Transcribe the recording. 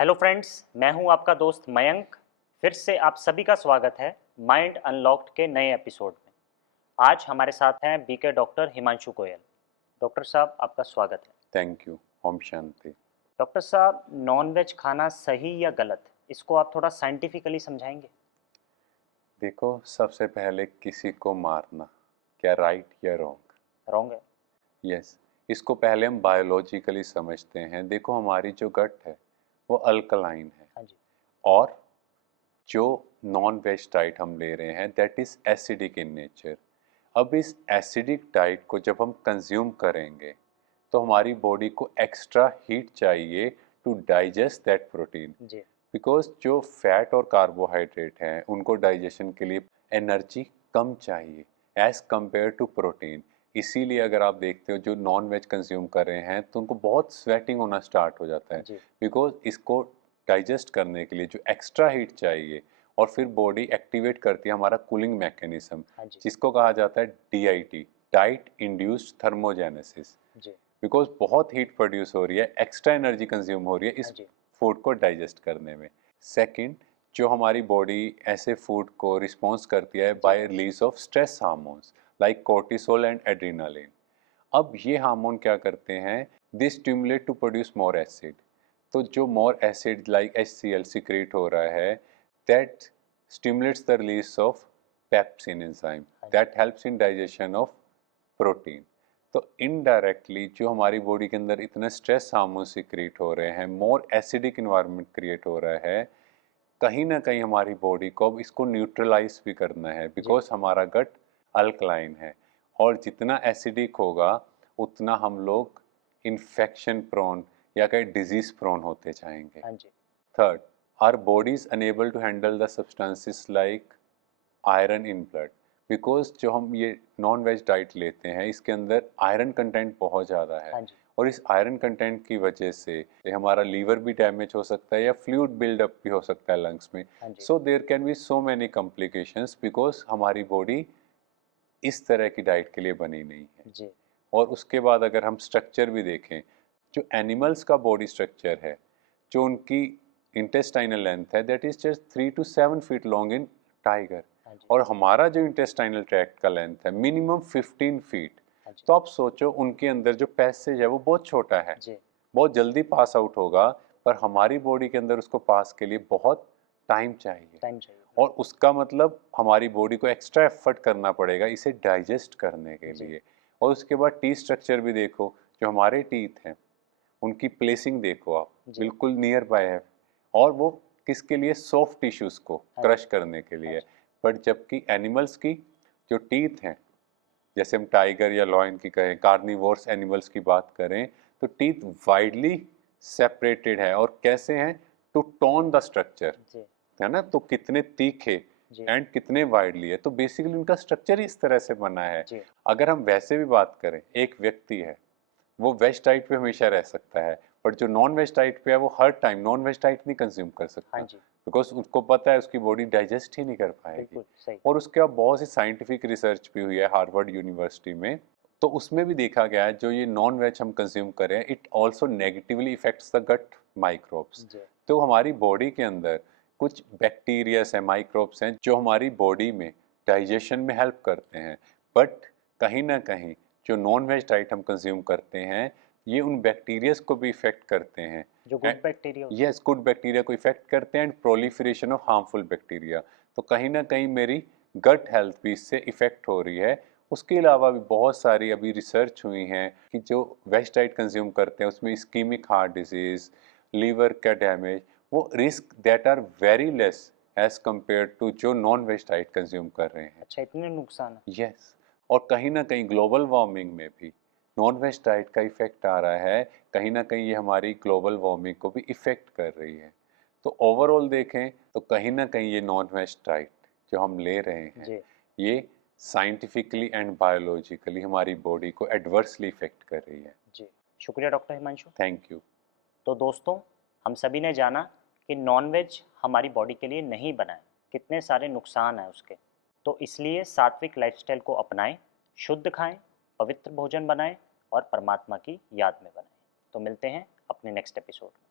Hello friends, मैं हूं आपका दोस्त मयंक। फिर से आप सभी का स्वागत है माइंड अनलॉक्ड के नए एपिसोड में। आज हमारे साथ हैं BK doctor Himanshu Goyal. Doctor साहब, आपका स्वागत है। Thank you. ओम शांति। डॉक्टर साहब, नॉनवेज खाना सही या गलत, इसको आप थोड़ा साइंटिफिकली समझाएंगे? देखो, सबसे पहले किसी को मारना क्या राइट या रॉन्ग? रॉन्ग है। यस। इसको पहले हम बायोलॉजिकली समझते हैं। देखो, हमारी जो गट है वो अल्कलाइन है, हाँ जी। और जो नॉन वेज डाइट हम ले रहे हैं that is acidic in nature. अब इस एसिडिक डाइट को जब हम कंज्यूम करेंगे तो हमारी बॉडी को एक्स्ट्रा हीट चाहिए टू डाइजेस्ट दैट प्रोटीन। जी। बिकॉज जो फैट और कार्बोहाइड्रेट हैं उनको डाइजेशन के लिए एनर्जी कम चाहिए एज कंपेयर टू प्रोटीन। इसीलिए अगर आप देखते हो जो नॉन वेज कंज्यूम कर रहे हैं तो उनको बहुत स्वेटिंग होना स्टार्ट हो जाता है, जी। बिकॉज इसको डाइजेस्ट करने के लिए जो एक्स्ट्रा हीट चाहिए, और फिर बॉडी एक्टिवेट करती है हमारा कूलिंग मैकेनिज्म, हाँ जी। जिसको कहा जाता है DIT, डाइट इंड्यूस्ड थर्मोजेनेसिस। जी। बिकॉज बहुत हीट प्रोड्यूस हो रही है, एक्स्ट्रा एनर्जी कंज्यूम हो रही है हाँ इस जी। फूड को डाइजेस्ट करने में। सेकंड, जो हमारी बॉडी ऐसे फूड को रिस्पॉन्स करती है जी। By release of stress hormones like cortisol and adrenaline. अब ये हार्मोन क्या करते हैं, they stimulate to produce more acid. तो जो more acid like HCl secrete हो रहा है, that stimulates the release of pepsin enzyme हाँ जी। That helps in digestion of protein. तो इनडायरेक्टली जो हमारी बॉडी के अंदर इतने स्ट्रेस हार्मोन सिक्रेट हो रहे हैं, मोर एसिडिक इन्वायरमेंट क्रिएट हो रहा है, कहीं ना कहीं हमारी बॉडी को अब इसको न्यूट्रलाइज भी करना है, जी। बिकॉज हमारा गट अल्कलाइन है। और जितना एसिडिक होगा उतना हम लोग इन्फेक्शन प्रोन या कहीं डिजीज प्रोन होते जाएंगे। हाँ जी। Third, our body is enable to handle the substances like iron in blood. Because जो हम ये नॉन वेज डाइट लेते हैं इसके अंदर आयरन कंटेंट बहुत ज़्यादा है, हाँ जी। और इस आयरन कंटेंट की वजह से हमारा लीवर भी डैमेज हो सकता है या फ्लूइड बिल्डअप भी हो सकता है लंग्स में। हाँ जी। So there can be so many complications because हमारी बॉडी इस तरह की डाइट के लिए बनी नहीं है। जी। और उसके बाद अगर हम स्ट्रक्चर भी देखें, जो एनिमल्स का बॉडी स्ट्रक्चर है, जो उनकी इंटेस्टाइनल लेंथ है that is just 3 to 7 feet long in tiger, हाँ जी। और हमारा जो इंटेस्टाइनल ट्रैक्ट का लेंथ है मिनिमम 15 फीट। हाँ जी। तो आप सोचो उनके अंदर जो पैसेज है वो बहुत छोटा है, जी। बहुत जल्दी पास आउट होगा, पर हमारी बॉडी के अंदर उसको पास के लिए बहुत टाइम चाहिए। टाइम चाहिए। और उसका मतलब हमारी बॉडी को एक्स्ट्रा एफर्ट करना पड़ेगा इसे डाइजेस्ट करने के जी। लिए। और उसके बाद टी स्ट्रक्चर भी देखो, जो हमारे टीथ हैं उनकी प्लेसिंग देखो आप, जी। बिल्कुल नियर बाय है, और वो किसके लिए, सॉफ्ट टिश्यूज को हाँ जी। क्रश करने के हाँ लिए। जी। बट जबकि एनिमल्स की जो टीथ हैं, जैसे हम टाइगर या लॉयन की कहें, कार्निवोर्स एनिमल्स की बात करें, तो टीथ वाइडली सेपरेटेड है, और कैसे हैं, टू टोन द स्ट्रक्चर, जी। है ना, तो कितने तीखे जी। एंड कितने वाइडली है, तो बेसिकली उनका स्ट्रक्चर ही इस तरह से बना है। जी। अगर हम वैसे भी बात करें, एक व्यक्ति है वो वेज डाइट पे हमेशा रह सकता है, बट जो नॉन वेज डाइट पे है वो हर टाइम नॉन वेज डाइट नहीं कंज्यूम कर हाँ सकता, जी। बिकॉज उसको पता है उसकी बॉडी डाइजेस्ट ही नहीं कर पाएगी। बिल्कुल सही। और उसके बाद बहुत सी साइंटिफिक रिसर्च भी हुई है हार्वर्ड यूनिवर्सिटी में, तो उसमें भी देखा गया है जो ये नॉन वेज हम कंज्यूम करें it also negatively effects the gut microbes. जी। तो हमारी बॉडी के अंदर कुछ बैक्टीरियास हैं, माइक्रोब्स हैं, जो हमारी बॉडी में डाइजेशन में हेल्प करते हैं, बट कहीं ना कहीं जो नॉन वेज डाइट हम कंज्यूम करते हैं ये उन बैक्टीरियाज को भी इफेक्ट करते हैं। जो गुड बैक्टीरिया होते यस, गुड बैक्टीरिया को इफेक्ट करते हैं and proliferation of harmful bacteria. तो कहीं ना कहीं मेरी गट हेल्थ भी इससे इफेक्ट हो रही है। उसके अलावा भी बहुत सारी अभी रिसर्च हुई हैं कि जो वेज डाइट कंज्यूम करते हैं उसमें इस्कीमिक हार्ट डिजीज, लीवर का डैमेज, वो risk that are very less as compare to जो नॉन वेज डाइट कंज्यूम कर रहे हैं। अच्छा, इतने नुकसान है? यस। और कहीं ना कहीं ग्लोबल वार्मिंग में भी नॉन वेज डाइट का इफेक्ट आ रहा है, कहीं ना कहीं ये हमारी ग्लोबल वार्मिंग को भी इफेक्ट कर रही है। तो ओवरऑल देखें तो कहीं ना कहीं ये नॉन वेज डाइट जो हम ले रहे हैं जी। ये साइंटिफिकली एंड बायोलॉजिकली हमारी बॉडी को एडवर्सली इफेक्ट कर रही है। जी। शुक्रिया डॉक्टर हिमांशु। Thank you. तो दोस्तों, हम सभी ने जाना कि नॉनवेज हमारी बॉडी के लिए नहीं बना है, कितने सारे नुकसान हैं उसके। तो इसलिए सात्विक लाइफस्टाइल को अपनाएं, शुद्ध खाएं, पवित्र भोजन बनाएं और परमात्मा की याद में बनाएं। तो मिलते हैं अपने नेक्स्ट एपिसोड में।